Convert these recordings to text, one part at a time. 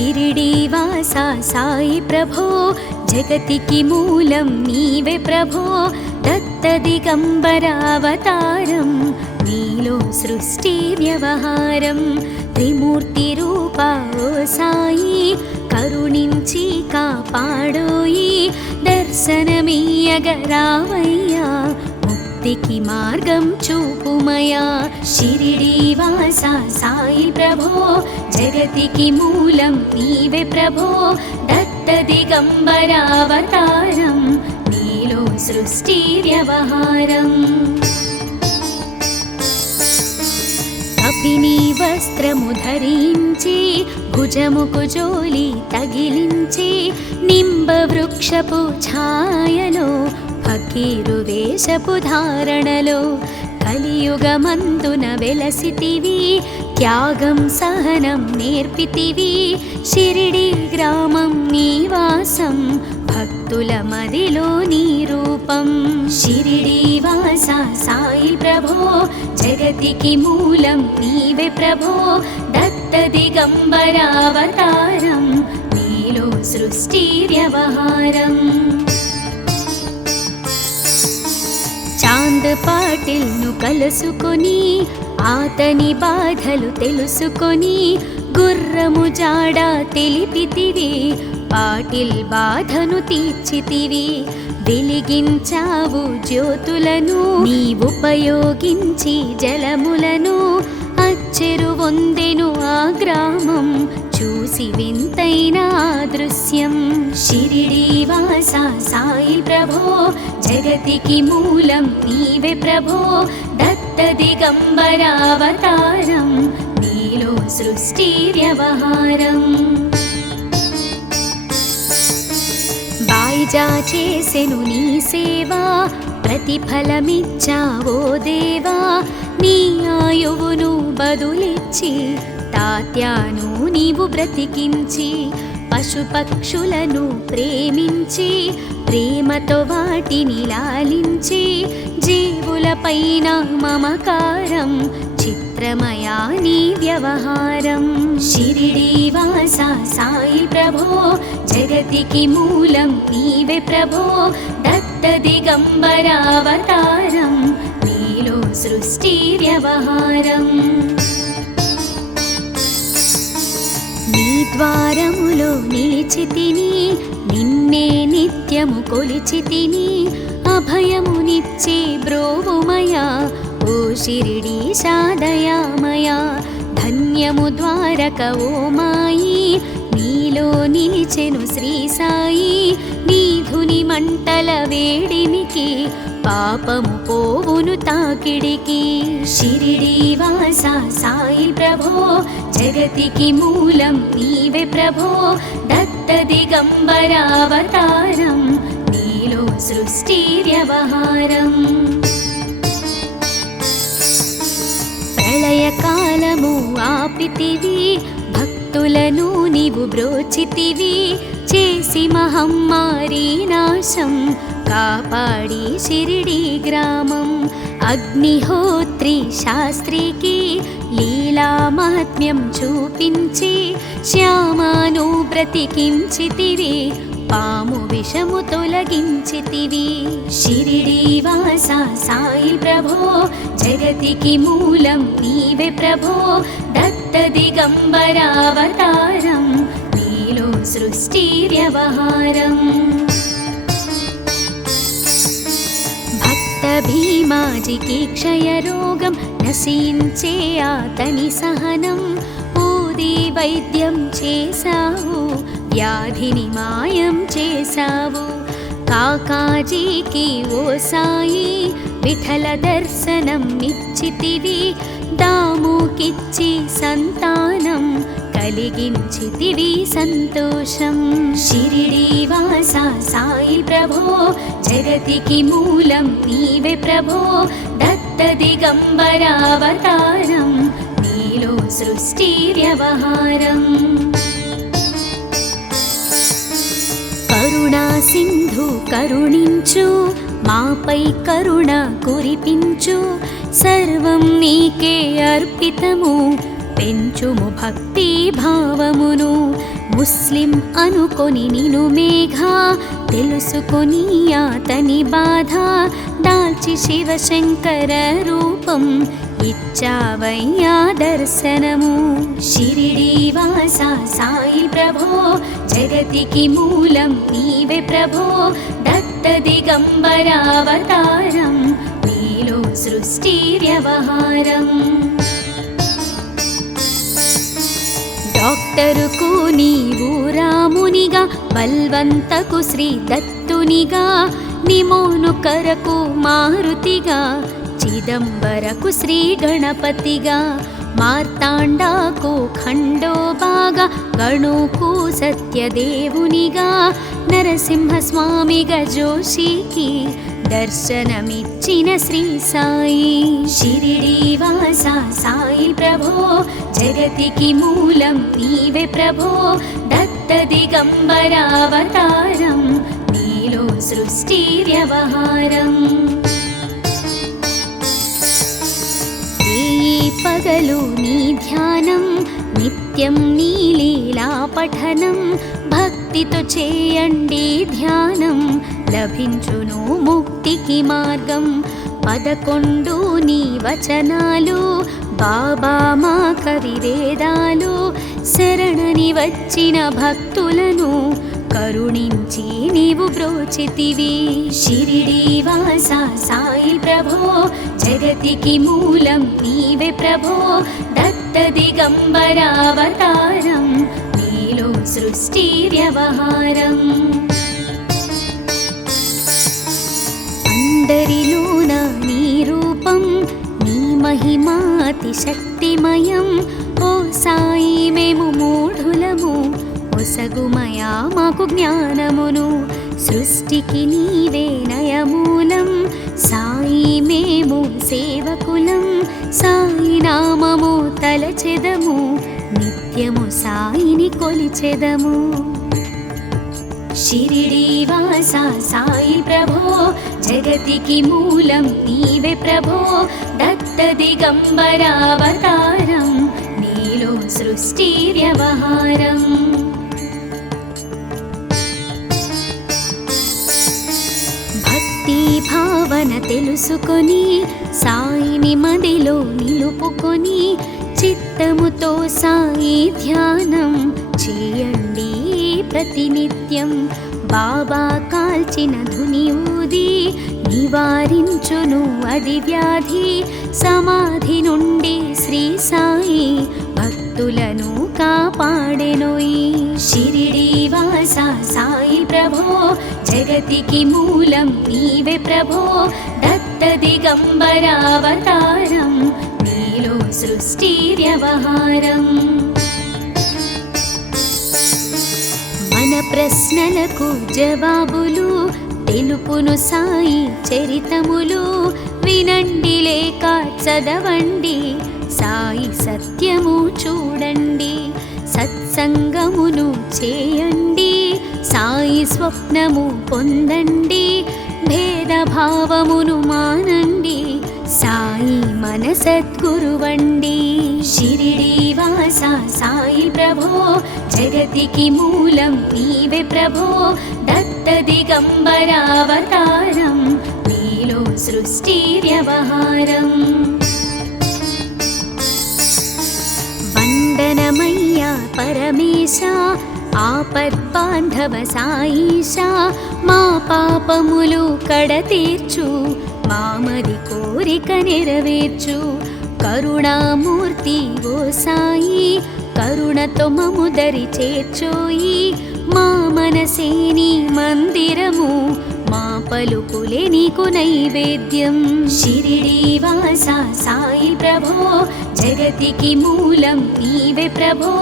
షిరిడీవాసా సాయి ప్రభో జగతికి మూలం నీవే ప్రభో దత్త దిగంబరావతారం నీలో సృష్టి వ్యవహారం త్రిమూర్తి రూపా ఓ సాయి కరుణించి కాపాడోయి దర్శనమీయగరావయ్యా ముక్తికి మార్గం చూపుమయా షిరిడీవాసా సాయి ప్రభో జగతికి మూలం నీవే ప్రభో దత్త దిగంబరావతారం నీలో సృష్టి వ్యవహారం కపిని వస్త్రము ధరించి భుజముకు జోలి తగిలించి నింబ వృక్షపు ఛాయలో ఫకీరు వేషపు ధారణలో కలియుగమందున వెలసితివి త్యాగం సహనం నేర్పితివి షిరిడి గ్రామం నివాసం భక్తుల మదిలో నీ రూపం షిరిడీవాసా సాయి ప్రభో జగతికి మూలం నీవే ప్రభో దత్త దిగంబరావతారం నీలో సృష్టి వ్యవహారం చాంద్ పాటిల్ను కలుసుకొని ఆతని బాధలు తెలుసుకొని గుర్రము జాడ తెలిపితివి పాటిల్ బాధను తీర్చితివి వెలిగించావు జ్యోతులను నీ ఉపయోగించి జలములను అచ్చెరు వందెను ఆ గ్రామం చూసి వింతైన దృశ్యం షిరిడీవాసా సాయి ప్రభో జగతికి మూలం నీవే ప్రభో దత్త దిగంబరావతారం నీలో సృష్టి వ్యవహారం బాయిజా చేసెను నీ సేవా ప్రతిఫలమిచ్చావో దేవా నీ ఆయువును బదులిచ్చి తాత్యాను నీవు బ్రతికించి పశుపక్షులను ప్రేమించి ప్రేమతో వాటిని లాలించి జీవులపైన మమకారం చిత్రమయా నీ వ్యవహారం షిరిడీవాసా సాయి ప్రభో జగతికి మూలం నీవే ప్రభో దత్త దిగంబరావతారం నీలో సృష్టి వ్యవహారం నీ ద్వారములో నిలిచితిని నిన్నే నిత్యము కొలిచితిని అభయమునిచ్చి బ్రోవుమయా ఓ షిరిడీశా దయామయా ధన్యము ద్వారక ఓ మాయి నీలో నిలిచెను శ్రీ సాయి నీధుని మంటల వేడిమికి పాపము పోవును తాకిడికి షిరిడీవాసా సాయి ప్రభో జగతికి మూలం నీవే ప్రభో దత్త దిగంబరావతారం నీలో సృష్టి వ్యవహారం ప్రళయకాలము ఆపితివి భక్తులను నీవు బ్రోచితివి చేసి మహమ్మారి నాశం కాపాడి షిరిడి గ్రామం అగ్నిహోత్రి శాస్త్రికి లీలా మహాత్మ్యం చూపించి శ్యామాను బ్రతికించితివి పాము విషము తొలగించితివి షిరిడీవాసా సాయి ప్రభో జగతికి మూలం నీవే ప్రభో దత్త దిగంబరావతారం నీలో సృష్టి వ్యవహారం భక్త భీమాజికి క్షయరోగం నశించే ఆతని సహనం ఊది వైద్యం చేశావు వ్యాధిని మాయం చేశావు కాకాజీకి ఓ సాయి విఠల దర్శనం నిచ్చితివి దాముకిచ్చి సంతానం కలిగించితివి సంతోషం షిరిడీవాసా సాయి ప్రభో జగతికి మూలం నీవే ప్రభో దత్త దిగంబరావతారం నీలో సృష్టి వ్యవహారం కరుణా సింధు కరుణించు మాపై కరుణ కురిపించు సర్వం నీకే అర్పితము పెంచుము భక్తి భావమును ముస్లిం అనుకొని నిను మేఘ తెలుసుకొని అతని బాధ దాల్చి శివశంకర రూపం ఇచ్చావయ్యా దర్శనము. షిరిడీ వాస సాయి ప్రభో జగతికి మూలం నీవే ప్రభో దత్త దిగంబరావతారం నీలో సృష్టి వ్యవహారం. డాక్టరుకు నీవు రామునిగా బల్వంతకు శ్రీ దత్తునిగా నిమోను కరకు మారుతిగా చిదంబరకు శ్రీ గణపతిగా మార్తాండాకు ఖండోబాగా గణుకు సత్యదేవునిగా నరసింహస్వామిగా జోషికి దర్శనమిచ్చిన శ్రీ సాయి. షిరిడీ వాస సాయి ప్రభో జగతికి మూలం నీవే ప్రభో దత్త దిగంబరావతారం నీలో సృష్టి వ్యవహారం. పగలు నీ ధ్యానం నిత్యం నీ లీలా పఠనం భక్తితో చేయండి ధ్యానం లభించును ముక్తికి మార్గం. 11 నీ వచనాలు బాబా మా కవివేదాలు శరణని వచ్చిన భక్తులను కరుణించి నీవు బ్రోచితివి. షిరిడీ వాస సాయి ప్రభో జగతికి మూలం నీవే ప్రభో దత్త దిగంబరావతారం నీలో సృష్టి వ్యవహారం. అందరిలోన నీ రూపం నీ మహిమాతి శక్తిమయం. ఓ సాయి మేము మూఢులము ఒసగుమయా మాకు జ్ఞానమును సృష్టికి నీవే నయమూలం. సాయి మేము సేవకులం సాయి నామము తలచెదము నిత్యము సాయిని కొలిచెదము. షిరిడీ వాస సాయి ప్రభో జగతికి మూలం నీవే ప్రభో దత్త దిగంబరావతారం నీలో సృష్టి వ్యవహారం. భావన తెలుసుకొని సాయిని మదిలో నిలుపుకొని చిత్తముతో సాయి ధ్యానం చేయండి ప్రతినిత్యం. బాబా కాల్చిన ధుని ఊది నివారించును అది వ్యాధి. సమాధి నుండి శ్రీ సాయి భక్తులను కాపాడెనోయి. షిరిడీ వాస సాయి ప్రభో జగతికి మూలం నీవే ప్రభో దత్త దిగంబరావతారం నీలో సృష్టి వ్యవహారం. మన ప్రశ్నలకు జవాబులు తెలుపును సాయి చరితములు వినండి లేక చదవండి సాయి సత్యము చూడండి. సత్సంగమును చేయండి సాయి స్వప్నము పొందండి. భేదభావమును మానండి సాయి మన సద్గురువండి. షిరిడీ వాస సాయి ప్రభో జగతికి మూలం నీవే ప్రభో దత్త దిగంబరావతారం నీలో సృష్టి వ్యవహారం. వందనమయ్యా పరమేశ ఆపద్బాంధవ సాయిషా మా పాపములు కడతీర్చు మామది కోరిక నెరవేర్చు. కరుణామూర్తి ఓ సాయి కరుణతో మము దరి చేర్చోయి. మా మనసే నీ మందిరము మా పలుకులే నీకు నైవేద్యం. షిరిడీ వాస సాయి ప్రభో జగతికి మూలం నీవే ప్రభో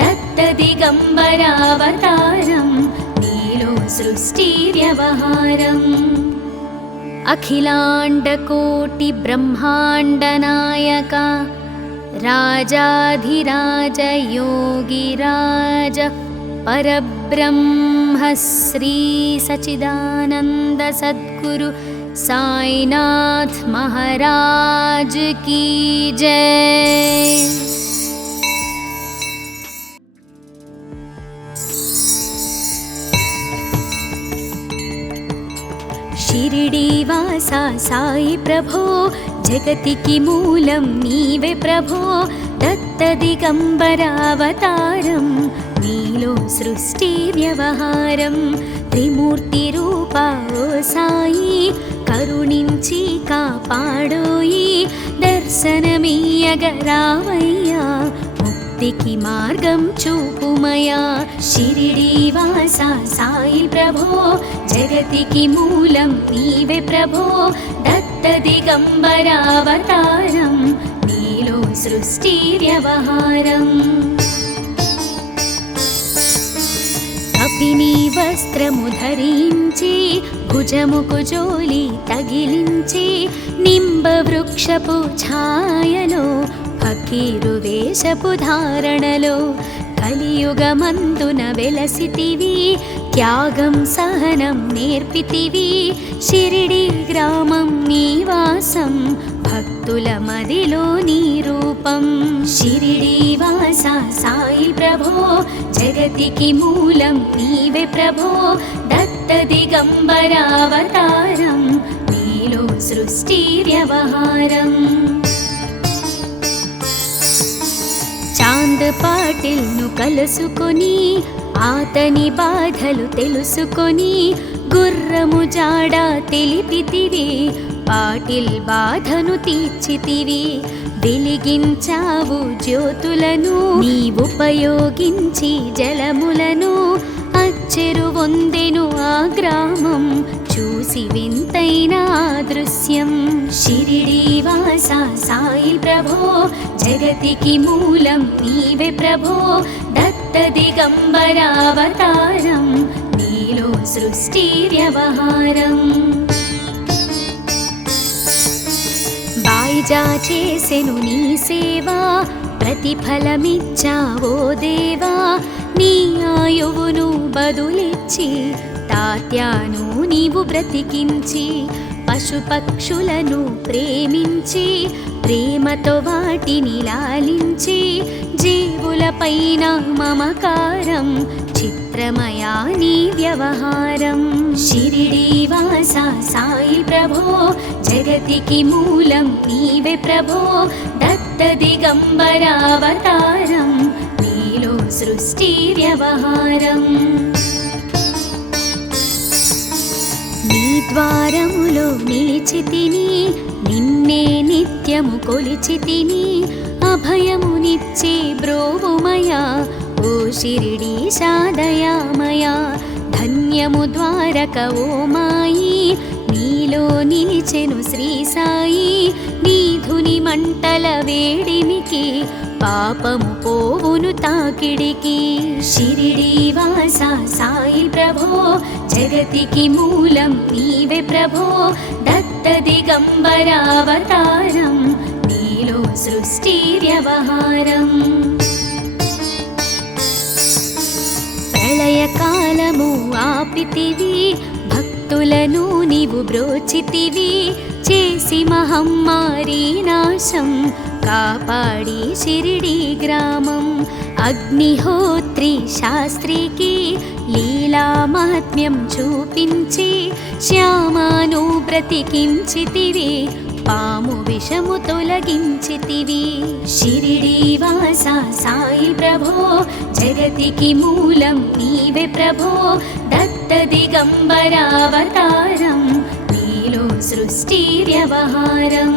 దత్త దిగంబరావతారం నీలో సృష్టి వ్యవహారం. అఖిలాండకోటి బ్రహ్మాండ నాయక రాజాధిరాజ యోగిరాజ పరబ్రహ్మ శ్రీ సచిదానంద సద్గురు సాయినాథ్ మహారాజ్ కీ జై. శ్రీవాస సాయి ప్రభో జగతికి మూలం నీవే ప్రభో దత్త దిగంబర అవతారం నీలో సృష్టి వ్యవహారం త్రిమూర్తి రూపా ఓ సాయి కరుణించి కాపాడోయి దర్శనమీయగరావయ్యా ముక్తికి మార్గం చూపుమయా షిరిడీ వాస సాయి ప్రభో జగతికి మూలం నీవే ప్రభో దత్త దిగంబర అవతారం నీలో సృష్టి వ్యవహారం కపిని వస్త్రము ధరించి భుజముకు జోలి తగిలించి నింబ వృక్షపు ఛాయలో ఫకీరు వేషపు ధారణలో కలియుగమందున వెలసితివి త్యాగం సహనం నేర్పితివి షిరిడీ గ్రామం నీవాసం భక్తుల మదిలో నీ రూపం షిరిడీ వాస సాయి ప్రభో జగతికి మూలం నీవే ప్రభో దత్త దిగంబర అవతారం నీలో సృష్టి వ్యవహారం చాంద్ పాటిల్ను కలుసుకొని ఆతని బాధలు తెలుసుకొని గుర్రము జాడ తెలిపితివి పాటిల్ బాధను తీర్చితివి వెలిగించావు జ్యోతులను నీవుపయోగించి జలములను అచ్చెరు వందెను ఆ గ్రామం చూసి వింతైన దృశ్యం షిరిడీ వాస సాయి ప్రభో జగతికి మూలం నీవే ప్రభో దత్త దిగంబర అవతారం నీలో సృష్టి వ్యవహారం బాయిజా చేసెను నీ సేవా ప్రతిఫలమిచ్చావో దేవా నీ ఆయువును బదులిచ్చి తాత్యాను నీవు బ్రతికించి పశుపక్షులను ప్రేమించి ప్రేమతో వాటిని లాలించి జీవులపైన మమకారం చిత్రమయా నీ వ్యవహారం షిరిడీ వాస సాయి ప్రభో జగతికి మూలం నీవే ప్రభో దత్త దిగంబర అవతారం నీలో సృష్టి వ్యవహారం నీ ద్వారములో నిలిచితిని నిన్నే నిత్యము కొలిచితిని అభయమునిచ్చి బ్రోవుమయా ఓ షిరిడీశా దయామయా ధన్యము ద్వారక ఓ మాయి నీలో నిలిచెను శ్రీ సాయి నీధుని మంటల వేడిమికి పాపము పోవును తాకిడికి షిరిడీ వాస సాయి ప్రభో జగతికి మూలం నీవే ప్రభో దత్త దిగంబర అవతారం నీలో సృష్టి వ్యవహారం ప్రళయకాలము ఆపితివి భక్తులను నీవు బ్రోచితివి చేసి మహమ్మారి నాశం కాపాడి షిరిడీ గ్రామం అగ్నిహోత్రి శాస్త్రికి లీలా మహాత్మ్యం చూపించి శ్యామాను బ్రతికించితివి పాము విషము తొలగించితివి షిరిడీ వాస సాయి ప్రభో జగతికి మూలం నీవే ప్రభో దత్త దిగంబర అవతారం నీలో సృష్టి వ్యవహారం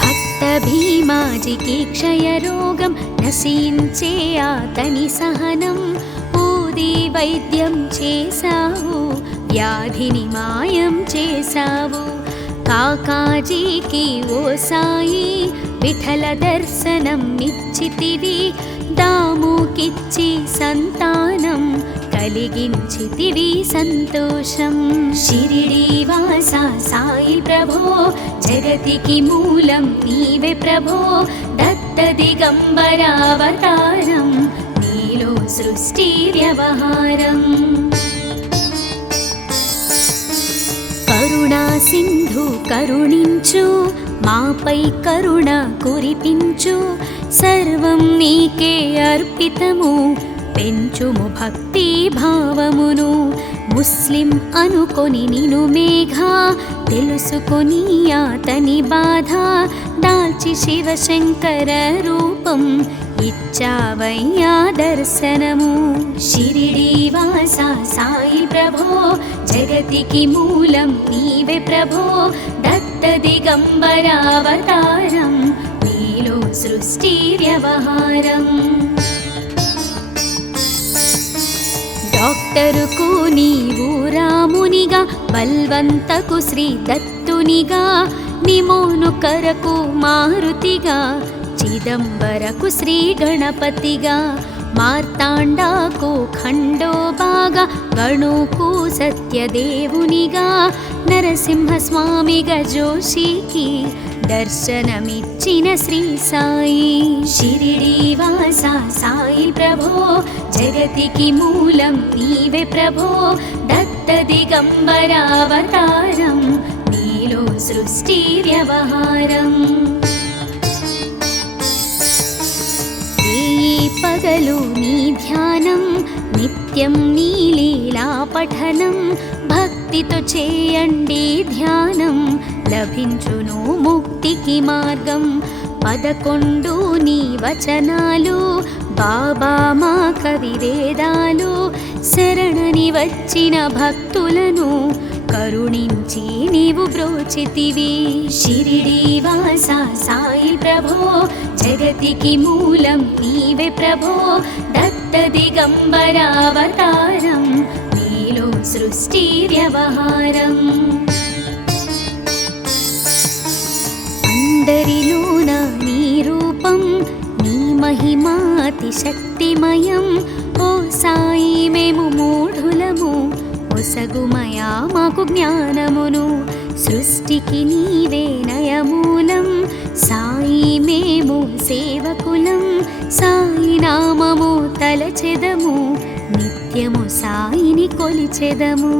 భక్త భీమాజికి క్షయరోగం నశించే ఆతని సహనం ఊది వైద్యం చేశావు వ్యాధిని మాయం చేశావు కాకాజీకి ఓ సాయి విఠల దర్శనం నిచ్చితివి దాముకిచ్చి సంతానం కలిగించితివి సంతోషం షిరిడీ వాస సాయి ప్రభో జగతికి మూలం నీవే ప్రభో దత్త దిగంబర అవతారం నీలో సృష్టి వ్యవహారం కరుణా సింధు కరుణించు మాపై కరుణ కురిపించు సర్వం నీకే అర్పితము పెంచుము భక్తి భావమును ముస్లిం అనుకొని నిను మేఘ తెలుసుకొని అతని బాధ దాల్చి శివశంకర రూపం ఇచ్చావయ్యా దర్శనము. షిరిడీ వాస సాయి ప్రభో జగతికి మూలం నీవే ప్రభో దత్త దిగంబరావతారం నీలో సృష్టి వ్యవహారం. డాక్టరుకు నీవు రామునిగా బల్వంతకు శ్రీ దత్తునిగా నిమోను కరకు మారుతిగా చిదంబరకు శ్రీ గణపతిగా మార్తాండాకు ఖండోబాగా గణుకు సత్యదేవునిగా నరసింహస్వామిగా జోషికి దర్శనమిచ్చిన శ్రీ సాయి. షిరిడీ వాస సాయి ప్రభో జగతికి మూలం నీవే ప్రభో దత్త దిగంబరావతారం నీలో సృష్టి వ్యవహారం. పగలు నీ ధ్యానం నిత్యం నీ లీలా పఠనం భక్తితో చేయండి ధ్యానం లభించును ముక్తికి మార్గం. 11 నీ వచనాలు బాబా మా కవివేదాలు శరణని వచ్చిన భక్తులను కరుణించి నీవు బ్రోచితివి. షిరిడీ వాస సాయి ప్రభో జగతికి మూలం నీవే ప్రభో దత్త దిగంబరావతారం నీలో సృష్టి వ్యవహారం. అందరిలోన నీ రూపం నీ మహిమాతి శక్తిమయం. ఓ సాయి మేము మూఢులము ఒసగుమయా మాకు జ్ఞానమును సృష్టికి నీవే నయమూలం. సాయి మేము సేవకులం సాయి నామము తలచెదము నిత్యము సాయిని కొలిచెదము.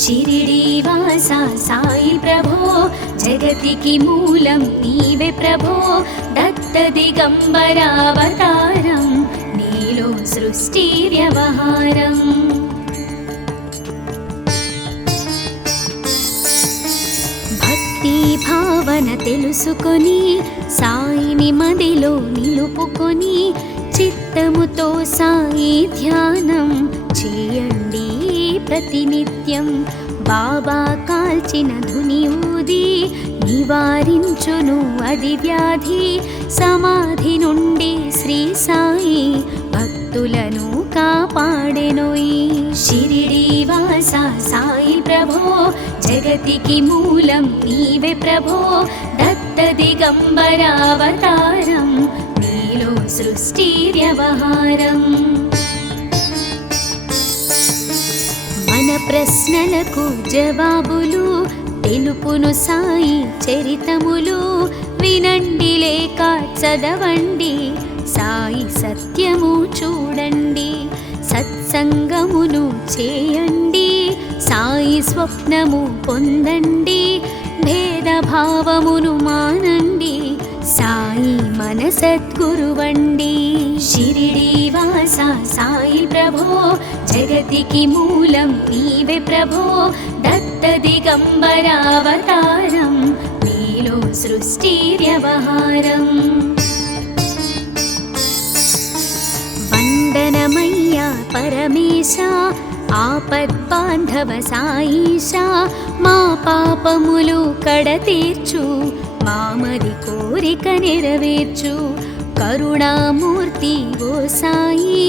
షిరిడీ వాస సాయి ప్రభో జగతికి మూలం నీవే ప్రభో దత్త దిగంబరావతారం నీలో సృష్టి వ్యవహారం. భక్తి భావన తెలుసుకొని సాయిని మదిలో నిలుపుకొని చిత్తముతో సాయి ధ్యానం చేయండి ప్రతినిత్యం. బాబా కాల్చిన ధుని ఊది నివారించును అది వ్యాధి. సమాధి నుండి శ్రీ సాయి భక్తులను కాపాడెనోయి. షిరిడీ వాస సాయి ప్రభో జగతికి మూలం నీవే ప్రభో దత్త దిగంబరావతారం నీలో సృష్టి వ్యవహారం. మన ప్రశ్నలకు జవాబులు తెలుపును సాయి చరితములు వినండి లేక చదవండి సాయి సత్యము చూడండి. సత్సంగమును చేయండి సాయి స్వప్నము పొందండి. భేదభావమును మానండి సాయి మన సద్గురువండి. షిరిడీ వాస సాయి ప్రభో జగతికి మూలం నీవే ప్రభో దత్త దిగంబరావతారం నీలో సృష్టి వ్యవహారం. వందనమయ్యా పరమేశ ఆపద్బాంధవ సాయిష మా పాపములు కడతీర్చు మామది కోరిక నెరవేర్చు. కరుణామూర్తి ఓ సాయి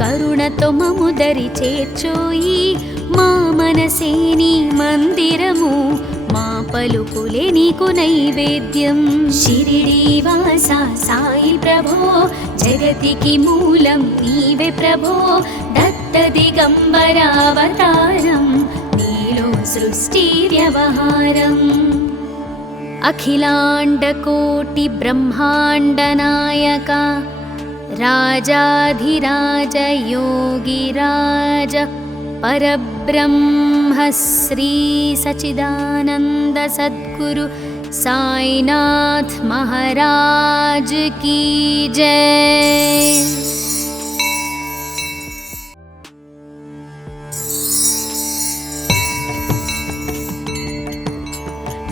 కరుణతో మము దరి చేర్చోయి. మా మనసే నీ మందిరము మా పలుకులే నీకు నైవేద్యం. షిరిడీ వాస సాయి ప్రభో జగతికి మూలం నీవే ప్రభో దత్త దిగంబరావతారం నీలో సృష్టి వ్యవహారం. అఖిలాండకోటి బ్రహ్మాండ నాయక రాజాధిరాజ యోగిరాజ పరబ్రహ్మ శ్రీ సచిదానంద సద్గురు సాయినాథ్ మహారాజ్ की जय.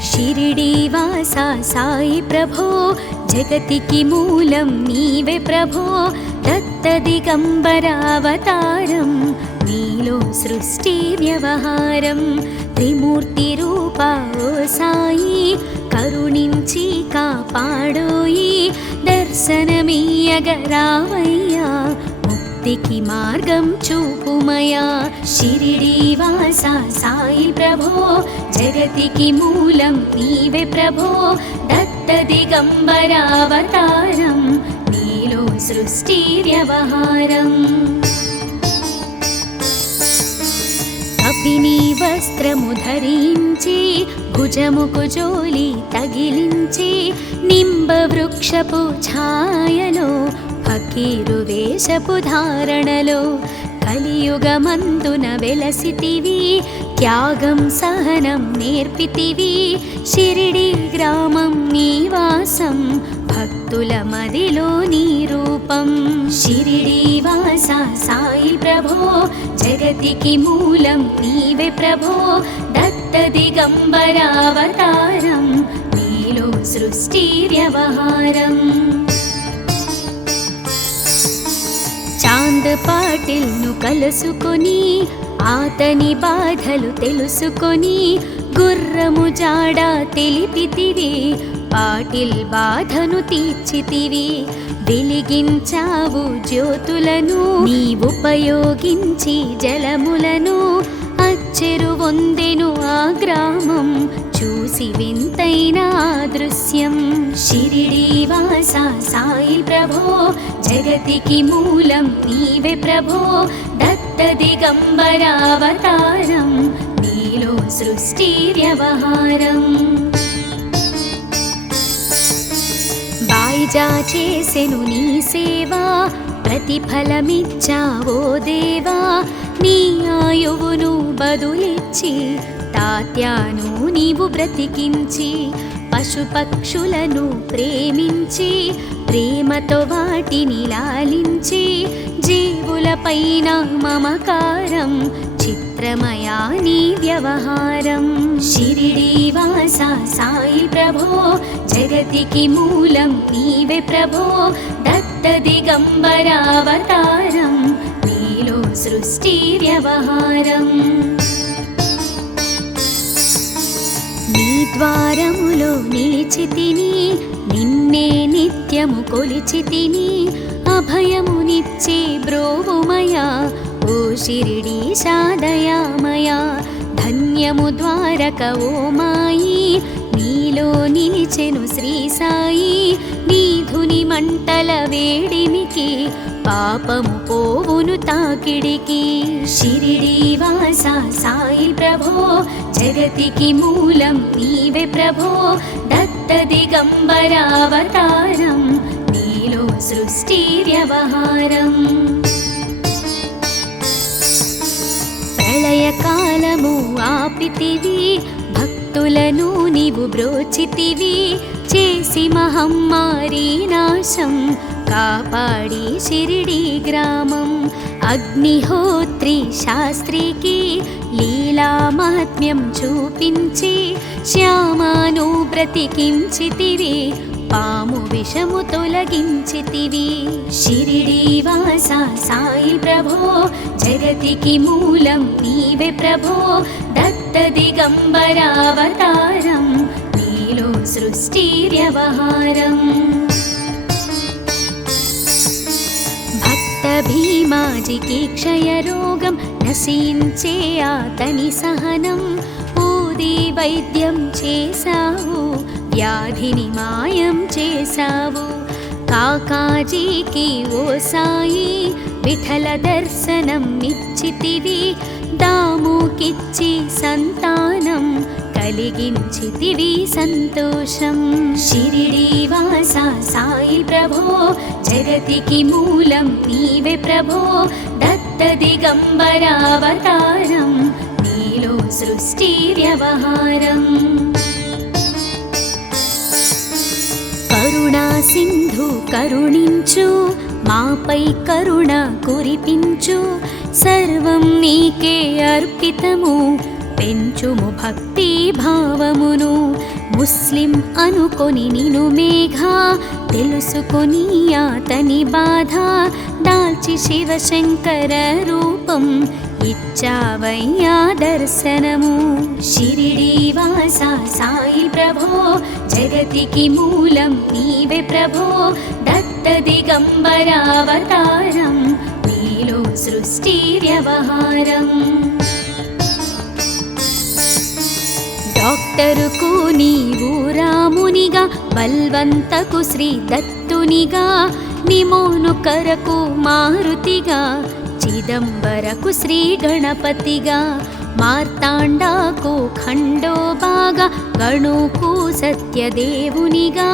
షిరిడీవాసా సాయి ప్రభో జగతికి మూలం నీవే ప్రభో దత్త దిగంబర అవతారం నీలో సృష్టి వ్యవహారం త్రిమూర్తి రూపా ఓ సాయి కరుణించి కాపాడోయి దర్శనమీయగరావయ్యా ముక్తికి మార్గం చూపుమయా షిరిడీవాసా సాయి ప్రభో జగతికి మూలం నీవే ప్రభో దత్త దిగంబర అవతారం నీలో సృష్టి వ్యవహారం కపిని వస్త్రము ధరించి భుజముకు జోలి తగిలించి నింబ వృక్షపు ఛాయలో ఫకీరు వేషపు ధారణలో కలియుగమందున వెలసితివి త్యాగం సహనం నేర్పితివి షిరిడి గ్రామం నివాసం భక్తుల మదిలో నీ రూపం షిరిడీవాసా సాయి ప్రభో జగతికి మూలం నీవే ప్రభో దత్త దిగంబర అవతారం నీలో సృష్టి వ్యవహారం చాంద్ పాటిల్ను కలుసుకొని ఆతని బాధలు తెలుసుకొని గుర్రము జాడ తెలిపితివి పాటిల్ బాధను తీర్చితివి వెలిగించావు జ్యోతులను నీ ఉపయోగించి జలములను అచ్చెరు వందెను ఆ గ్రామం చూసి వింతైన దృశ్యం షిరిడీవాసా సాయి ప్రభో జగతికి మూలం నీవే ప్రభో దత్త దిగంబర అవతారం నీలో సృష్టి వ్యవహారం బాయిజా చేసెను నీ సేవా ప్రతిఫలమిచ్చావో దేవా నీ ఆయువును బదులిచ్చి తాత్యాను నీవు బ్రతికించి పశుపక్షులను ప్రేమించి ప్రేమతో వాటిని లాలించి జీవులపైన మమకారం చిత్రమయా నీ వ్యవహారం షిరిడీవాసా సాయి ప్రభో జగతికి మూలం నీవే ప్రభో దత్త దిగంబర అవతారం నీలో సృష్టి వ్యవహారం నీ ద్వారములో నిలిచితిని నిన్నే నిత్యము కొలిచితిని అభయమునిచ్చి బ్రోవుమయా ఓ షిరిడీశా దయామయా ధన్యము ద్వారక ఓ మాయి నీలో నిలిచెను శ్రీ సాయి నీ ధుని మంటల వేడిమికి పాపము పోవును తాకిడికి షిరిడీవాసా సాయి ప్రభో జగతికి మూలం నీవే ప్రభో దత్త దిగంబర అవతారం నీలో సృష్టి వ్యవహారం ప్రళయకాలము ఆపితివి భక్తులను నీవు బ్రోచితివి చేసి మహమ్మారి నాశం కాపాడి షిరిడి గ్రామం అగ్నిహోత్రి శాస్త్రికి లీలా మహాత్మ్యం చూపించి శ్యామాను బ్రతికించితివి పాము విషము తొలగించితివి షిరిడీవాసా సాయి ప్రభో జగతికి మూలం నీవే ప్రభో దత్త దిగంబర అవతారం నీలో సృష్టి వ్యవహారం భక్త భీమాజికి క్షయరోగం నశించే ఆతని సహనం ఊది వైద్యం చేశావు వ్యాధిని మాయం చేశావు కాకాజీకి ఓ సాయి విఠల దర్శనం ఇచ్చితివి దాముకిచ్చి సంతానం కలిగించితివి సంతోషం షిరిడీవాసా సాయి ప్రభో జగతికి మూలం నీవే ప్రభో దత్త దిగంబర అవతారం నీలో సృష్టి వ్యవహారం కరుణా సింధు కరుణించు మాపై కరుణ కురిపించు సర్వం నీకే అర్పితము పెంచుము భక్తి భావమును ముస్లిం అనుకొని నిను మేఘ తెలుసుకొని అతని బాధ దాల్చి శివశంకర రూపం ఇచ్చావయ్యా దర్శనము షిరిడి వాస సాయి ప్రభో జగతికి మూలం నీవే ప్రభో దత్త దిగంబరావతారం నీలో సృష్టి వ్యవహారం డాక్టరుకు నీవు రామునిగా బల్వంతకు శ్రీ దత్తునిగా నిమోను కరకు మారుతిగా చిదంబరకు శ్రీ గణపతిగా మార్తాండాకు ఖండోబాగా గణుకు సత్యదేవునిగా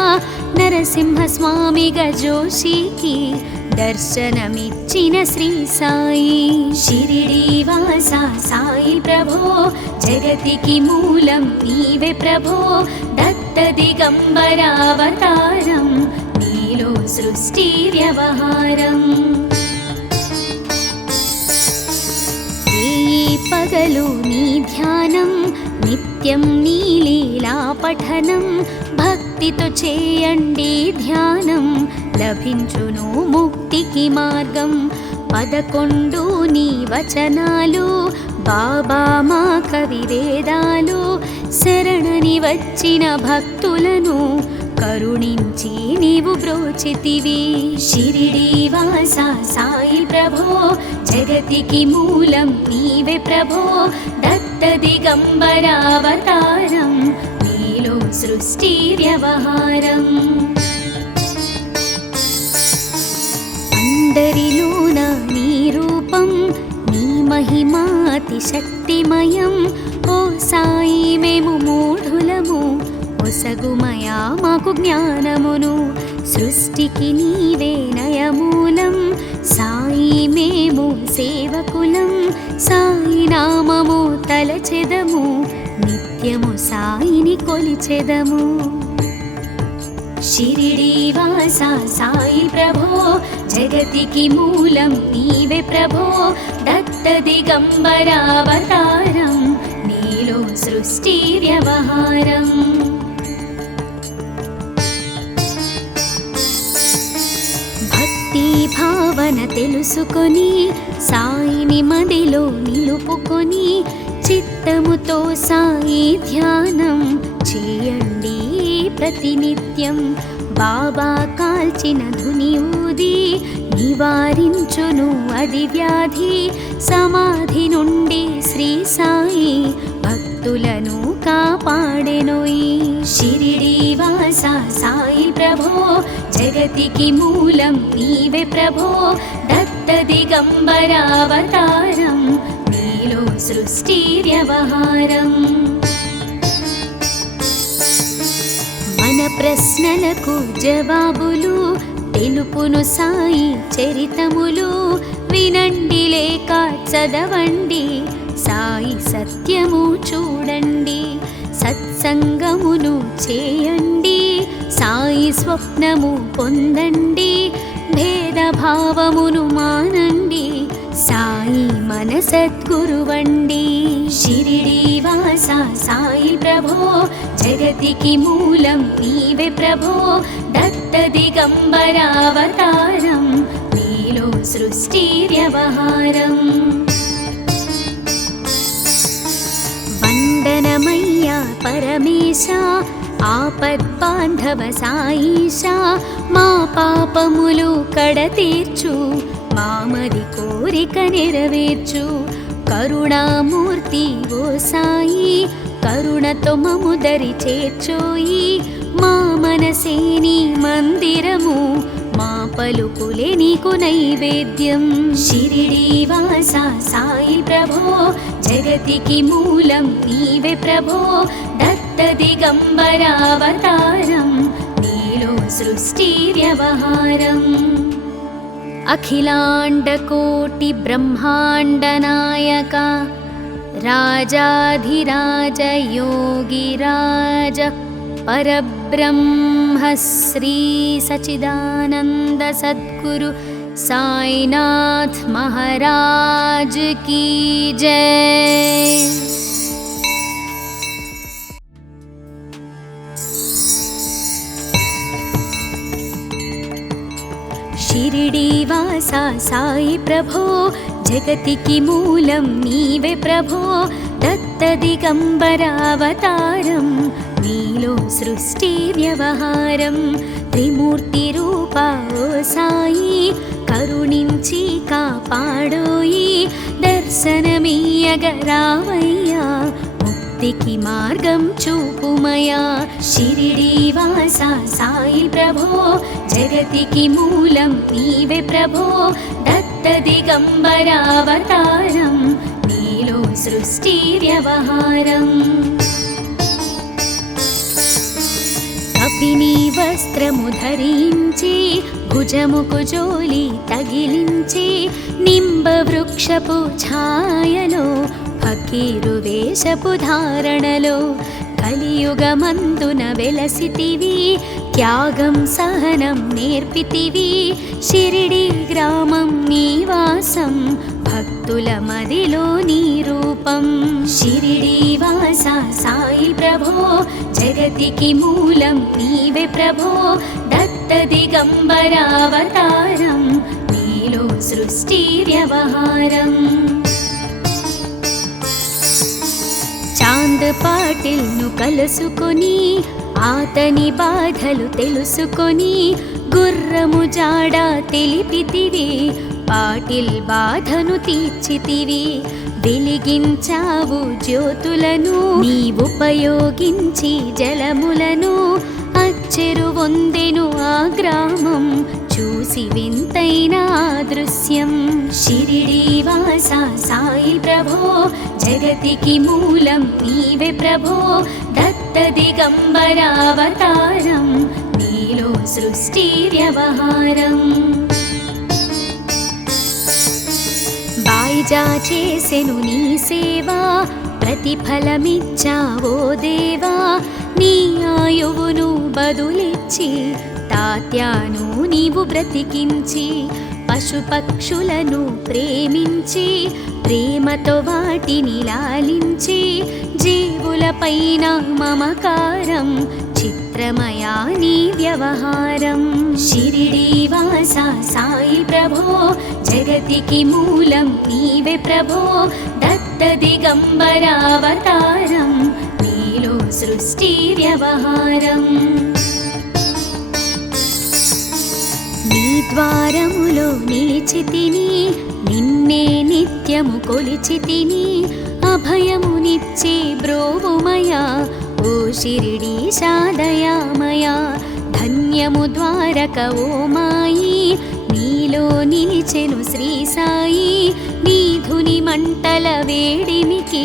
నరసింహస్వామిగా జోషికి దర్శనమిచ్చిన శ్రీ సాయి షిరిడి వాస సాయి ప్రభో జగతికి మూలం నీవే ప్రభో దత్త దిగంబరావతారం నీలో సృష్టి వ్యవహారం పగలు నీ ధ్యానం నిత్యం నీ లీలా పఠనం భక్తితో చేయండి ధ్యానం లభించును ముక్తికి మార్గం 11 నీ వచనాలు బాబా మా కవివేదాలు శరణని వచ్చిన భక్తులను కరుణించి నీవు బ్రోచితివి షిరిడి వాస సాయి ప్రభో జగతికి మూలం నీవే ప్రభో దత్త దిగంబరావతారం నీలో సృష్టి వ్యవహారం అందరిలోన నీ రూపం నీ మహిమాతి శక్తిమయం ఓ సాయి మేము మూఢులము ఒసగుమయా మాకు జ్ఞానమును సృష్టికి నీవే నయమూలం సాయి మేము సేవకులం సాయి నామము తలచెదము నిత్యము సాయిని కొలిచెదము షిరిడి వాస సాయి ప్రభో జగతికి మూలం నీవే ప్రభో దత్త దిగంబరావతారం నీలో సృష్టి వ్యవహారం భావన తెలుసుకొని సాయిని మదిలో నిలుపుకొని చిత్తముతో సాయి ధ్యానం చేయండి ప్రతినిత్యం బాబా కాల్చిన ధుని ఊది నివారించును అది వ్యాధి సమాధి నుండి శ్రీ సాయి భక్తులను కాపాడెనోయి షిరిడి వాస సాయి ప్రభో జగతికి మూలం నీవే ప్రభో దత్త దిగంబరావతారం నీలో సృష్టి వ్యవహారం మన ప్రశ్నలకు జవాబులు తెలుపును సాయి చరితములు వినండి లేక చదవండి సాయి సత్యము చూడండి సత్సంగమును చేయండి సాయి స్వప్నము పొందండి భేదభావమును మానండి సాయి మన సద్గురువండి షిరిడి వాస సాయి ప్రభో జగతికి మూలం నీవే ప్రభో దత్త దిగంబరావతారం నీలో సృష్టి వ్యవహారం వందనమయ్యా పరమేశ ఆపద్బాంధవ సాయిషా మా పాపములు కడతీర్చు మామది కోరిక నెరవేర్చు కరుణామూర్తి ఓ సాయి కరుణతో మము దరి చేర్చోయి మా మనసే నీ మందిరము మా పలుకులే నీకు నైవేద్యం షిరిడి వాస సాయి ప్రభో జగతికి మూలం నీవే ప్రభో దత్త దిగంబరావతారం నీలో సృష్టి వ్యవహారం అఖిలాండకోటి బ్రహ్మాండ నాయక రాజాధిరాజ యోగిరాజ పరబ్రహ్మ శ్రీ సచిదానంద సద్గురు సాయినాథ్ మహారాజ్ की जय। షిరిడీవాసా సాయి ప్రభో జగతికి మూలం నీవే ప్రభో దత్త దిగంబర అవతారం నీలో సృష్టి వ్యవహారం త్రిమూర్తి రూపా ఓ సాయి కరుణించి కాపాడోయి దర్శనమీయగరావయ్యా ముక్తికి మార్గం చూపుమయా షిరిడీవాసా సాయి ప్రభో జగతికి మూలం నీవే ప్రభో దత్త దిగంబర అవతారం నీలో సృష్టి వ్యవహారం కపిని వస్త్రము ధరించి భుజముకు జోలి తగిలించి నింబ వృక్షపు ఛాయలో ఫకీరు వేషపు ధారణలో కలియుగమందున వెలసితివి త్యాగం సహనం నేర్పితివి షిరిడి గ్రామం నివాసం భక్తుల మదిలో నీ రూపం షిరిడీవాసా సాయి ప్రభో జగతికి మూలం నీవే ప్రభో దత్త దిగంబర అవతారం నీలో సృష్టి వ్యవహారం చాంద్ పాటిల్ను కలుసుకొని ఆతని బాధలు తెలుసుకొని గుర్రము జాడ తెలిపితివి పాటిల్ బాధను తీర్చితివి వెలిగించావు జ్యోతులను నీవుపయోగించి జలములను అచ్చెరు వందెను ఆ గ్రామం చూసి వింతైన దృశ్యం షిరిడీవాసా సాయి ప్రభో జగతికి మూలం నీవే ప్రభో దత్త దిగంబర అవతారం నీలో సృష్టి వ్యవహారం బాయిజా చేసెను నీ సేవా ప్రతిఫలమిచ్చావో దేవా నీ ఆయువును బదులిచ్చి తాత్యాను నీవు బ్రతికించి పశుపక్షులను ప్రేమించి ప్రేమతో వాటిని లాలించి జీవులపైన మమకారం చిత్రమయా నీ వ్యవహారం షిరిడీవాసా సాయి ప్రభో జగతికి మూలం నీవే ప్రభో దత్త దిగంబర అవతారం నీలో సృష్టి వ్యవహారం నీ ద్వారములో నిలిచితిని నిన్నే నిత్యము కొలిచితిని అభయమునిచ్చి బ్రోవుమయా ఓ షిరిడీశా దయామయా ధన్యము ద్వారక ఓ మాయి నీలో నిలిచెను శ్రీ సాయి నీధుని మంటల వేడిమికి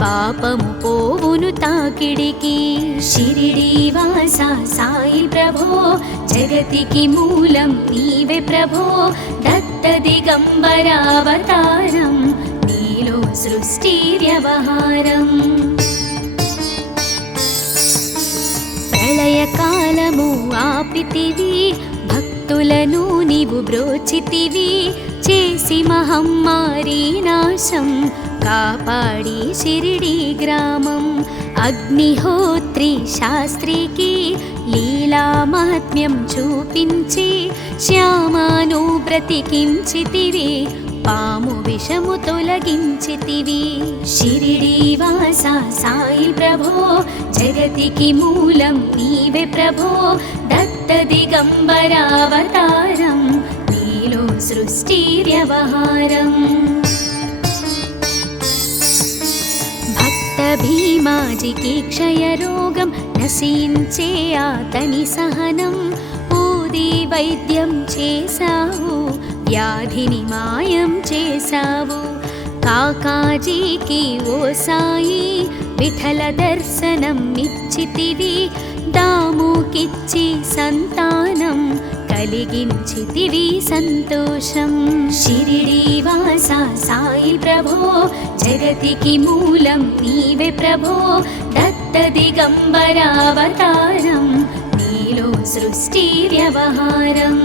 పాపము పోవును తాకిడికి షిరిడీవాసా సాయి ప్రభో జగతికి మూలం నీవే ప్రభో దత్త దిగంబర అవతారం నీలో సృష్టి వ్యవహారం ప్రళయకాలము ఆపితివి భక్తులను నీవు బ్రోచితివి చేసి మహమ్మారి నాశం కాపాడి షిరిడి గ్రామం అగ్నిహోత్రి శాస్త్రికి లీలా మహాత్మ్యం చూపించి శ్యామాను బ్రతికించితివి పాము విషము తొలగించితివి షిరిడీవాసా సాయి ప్రభో జగతికి మూలం నీవే ప్రభో దత్త దిగంబర అవతారం నీలో సృష్టి వ్యవహారం భక్త భీమాజికి క్షయరోగం నశించే ఆతని సహనం ఊది వైద్యం చేశావు వ్యాధిని మాయం చేశావు కాకాజీకి ఓ సాయి విఠల దర్శనం ఇచ్చితివి దాముకిచ్చి సంతానం కలిగించితివి సంతోషం షిరిడీవాసా సాయి ప్రభో జగతికి మూలం నీవే ప్రభో దత్త దిగంబర అవతారం నీలో సృష్టి వ్యవహారం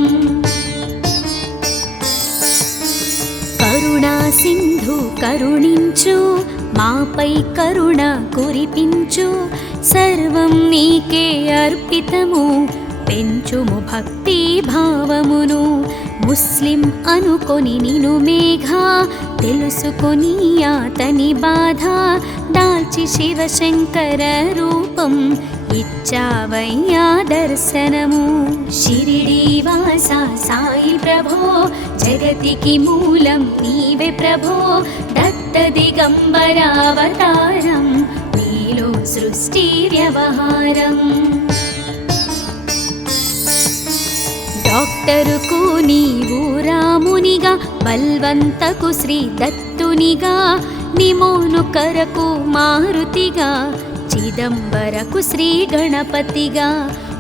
కరుణా సింధు కరుణించు మాపై కరుణ కురిపించు సర్వం నీకే అర్పితము పెంచుము భక్తి భావమును ముస్లిం అనుకొని నిను మేఘా తెలుసుకొని అతని బాధ దాల్చి శివశంకర రూపం ఇచ్చావయ్యా దర్శనము షిరిడి వాస సాయి ప్రభో జగతికి మూలం నీవే ప్రభో దత్త దిగంబరావతారం నీలో సృష్టి వ్యవహారం డాక్టరుకు నీవు రామునిగా బల్వంతకు శ్రీ దత్తునిగా నిమోను కరకు మారుతిగా చిదంబరకు శ్రీ గణపతిగా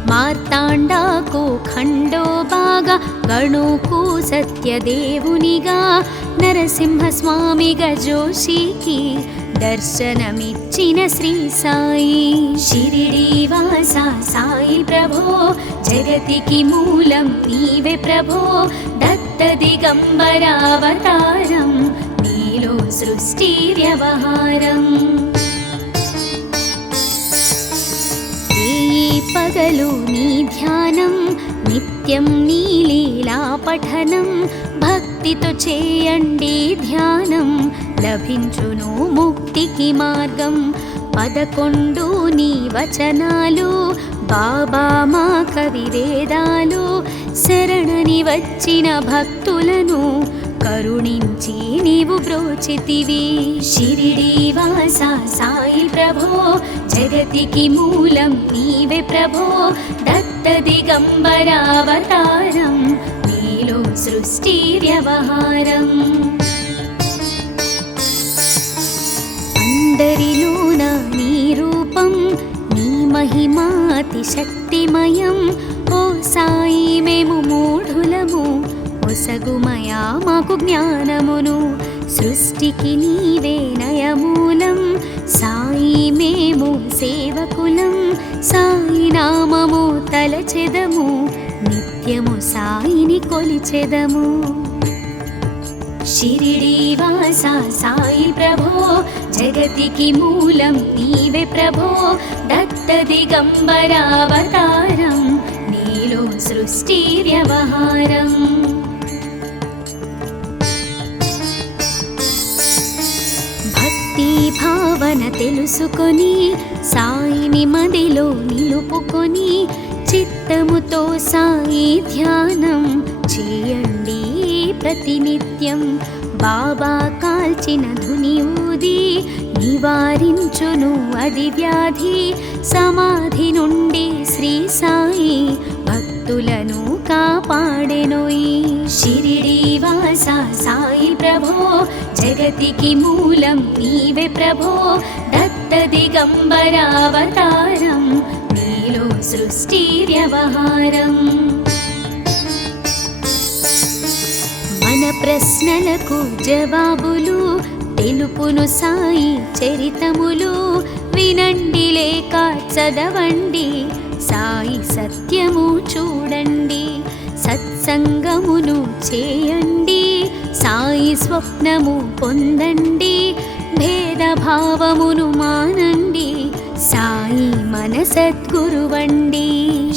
మార్తాండాకు ఖండోబాగా గణుకు సత్యదేవునిగా నరసింహస్వామిగా జోషికి దర్శనమిచ్చిన శ్రీ సాయి షిరిడి వాస సాయి ప్రభో జగతికి మూలం నీవే ప్రభో దత్త దిగంబరావతారం నీలో సృష్టి వ్యవహారం పగలు నీ ధ్యానం నిత్యం నీ లీలా పఠనం భక్తితో చేయండి ధ్యానం లభించును ముక్తికి మార్గం 11 నీ వచనాలు బాబా మా కవివేదాలు శరణని వచ్చిన భక్తులను కరుణించి నీవు బ్రోచితివి షిరిడి వాస సాయి ప్రభో జగతికి మూలం నీవే ప్రభో దత్త దిగంబరావతారం నీలో సృష్టి వ్యవహారం అందరిలోన నీ రూపం నీ మహిమాతి శక్తిమయం ఓ సాయి మేము మూఢులము ఒసగుమయా మాకు జ్ఞానమును సృష్టికి నీవే నయమూలం సాయి మేము సేవకులం సాయి నామము తలచెదము నిత్యము సాయిని కొలిచెదము షిరిడి వాస సాయి ప్రభో జగతికి మూలం నీవే ప్రభో దత్త దిగంబరావతారం నీలో సృష్టి వ్యవహారం భక్తి భావన తెలుసుకొని సాయిని మదిలో నిలుపుకొని చిత్తముతో సాయి ధ్యానం చేయండి ప్రతినిత్యం బాబా కాల్చిన ధుని ఊది నివారించును అది వ్యాధి సమాధి నుండి శ్రీ సాయి భక్తులను కాపాడెనోయి షిరిడి వాస సాయి ప్రభో జగతికి మూలం నీవే ప్రభో దత్త దిగంబరావతారం నీలో సృష్టి వ్యవహారం మన ప్రశ్నలకు జవాబులు తెలుపును సాయి చరితములు వినండి లేక చదవండి సాయి సత్యము చూడండి సత్సంగమును చేయండి సాయి స్వప్నము పొందండి భేదభావమును మానండి సాయి మన సద్గురువండి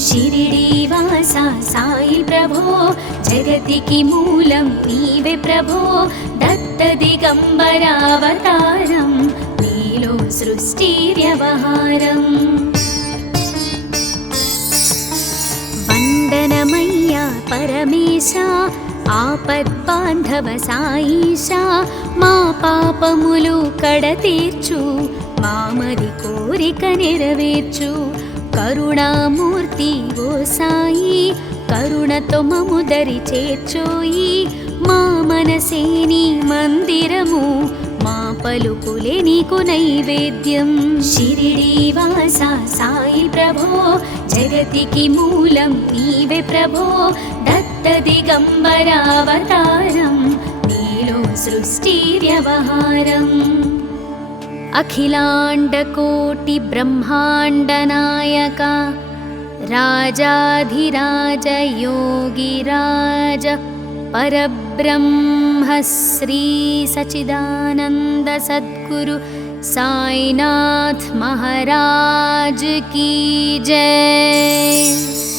షిరిడి వాస సాయి ప్రభో జగతికి మూలం నీవే ప్రభో దత్త దిగంబరావతారం నీలో సృష్టి వ్యవహారం వందనమయ్యా పరమేశ ఆపద్బాంధవ సాయిషా మా పాపములు కడతీర్చు మామది కోరిక నెరవేర్చు కరుణామూర్తి ఓ సాయి కరుణతో మము దరి చేర్చోయి మా మనసే నీ మందిరము మా పలుకులే నీకు నైవేద్యం షిరిడి వాస సాయి ప్రభో జగతికి మూలం నీవే ప్రభో దత్త దిగంబరావతారం నీలో సృష్టి వ్యవహారం అఖిలాండకోటి బ్రహ్మాండ నాయక రాజాధిరాజ యోగిరాజ పరబ్రహ్మ శ్రీ సచిదానంద సద్గురు సాయినాథ్ మహారాజ్ की जय।